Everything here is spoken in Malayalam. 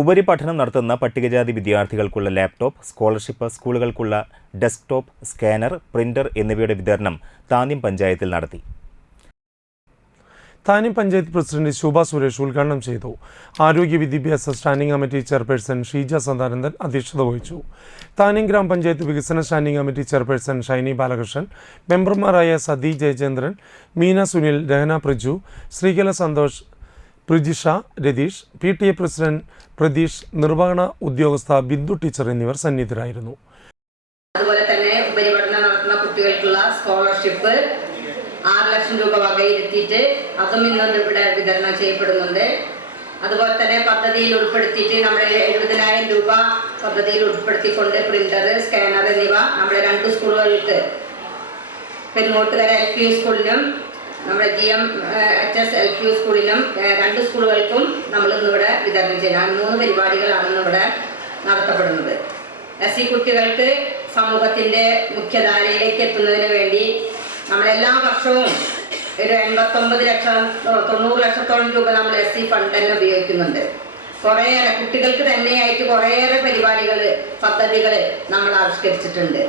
ഉപരിപഠനം നടത്തുന്ന പട്ടികജാതി വിദ്യാർത്ഥികൾക്കുള്ള ലാപ്ടോപ്പ് സ്കോളർഷിപ്പ് സ്കൂളുകൾക്കുള്ള ഡെസ്ക്ടോപ്പ് സ്കാനർ പ്രിന്റർ എന്നിവയുടെ വിതരണം താന്യം പഞ്ചായത്തിൽ നടത്തി. താന്യം പഞ്ചായത്ത് പ്രസിഡന്റ് ശോഭ സുരേഷ് ഉദ്ഘാടനം ചെയ്തു. ആരോഗ്യ വിദ്യാഭ്യാസ standing committee chairperson Sheeja Sadanandan അധ്യക്ഷത വഹിച്ചു. താന്യം ഗ്രാമപഞ്ചായത്ത് വികസന standing committee chairperson Shiny Balakrishnan മെമ്പർമാരായ Sathi Jayachandran Meena Sunil Rahana Praju Sreekala Santhosh Prijisha Ratheesh P T A president Pratheesh നിർവഹണ ഉദ്യോഗസ്ഥ ബിന്ദു ടീച്ചർ എന്നിവർ സന്നിഹിതരായിരുന്നു. അതുപോലെ തന്നെ ഉപരിപഠനം നടത്തുന്ന കുട്ടികൾക്കുള്ള സ്കോളർഷിപ്പ് ആറ് ലക്ഷം രൂപ വകയിരുത്തിയിട്ട് അതും ഇന്ന് ഇവിടെ വിതരണം ചെയ്യപ്പെടുന്നുണ്ട്. അതുപോലെ തന്നെ പദ്ധതിയിൽ ഉൾപ്പെടുത്തിയിട്ട് നമ്മുടെ എഴുപതിനായിരം രൂപ പദ്ധതിയിൽ ഉൾപ്പെടുത്തിക്കൊണ്ട് പ്രിന്റർ സ്കാനർ എന്നിവ നമ്മുടെ രണ്ട് സ്കൂളുകൾക്ക് പെരുങ്ങോട്ടുകര എൽ പി സ്കൂളിനും നമ്മുടെ G M H S L Q സ്കൂളിലും രണ്ട് സ്കൂളുകൾക്കും നമ്മൾ ഇന്നിവിടെ വിതരണം ചെയ്യുന്നത് മൂന്ന് പരിപാടികളാണ് ഇന്നിവിടെ നടത്തപ്പെടുന്നത്. എസ് സി കുട്ടികൾക്ക് സമൂഹത്തിന്റെ മുഖ്യധാരയിലേക്ക് എത്തുന്നതിന് വേണ്ടി നമ്മളെല്ലാ വർഷവും ഒരു എൺപത്തൊമ്പത് ലക്ഷം തൊണ്ണൂറ് ലക്ഷത്തോളം രൂപ നമ്മൾ എസ് സി ഫണ്ട് തന്നെ ഉപയോഗിക്കുന്നുണ്ട്. കുറേയേറെ കുട്ടികൾക്ക് തന്നെയായിട്ട് കുറേയേറെ പരിപാടികൾ പദ്ധതികൾ നമ്മൾ ആവിഷ്കരിച്ചിട്ടുണ്ട്.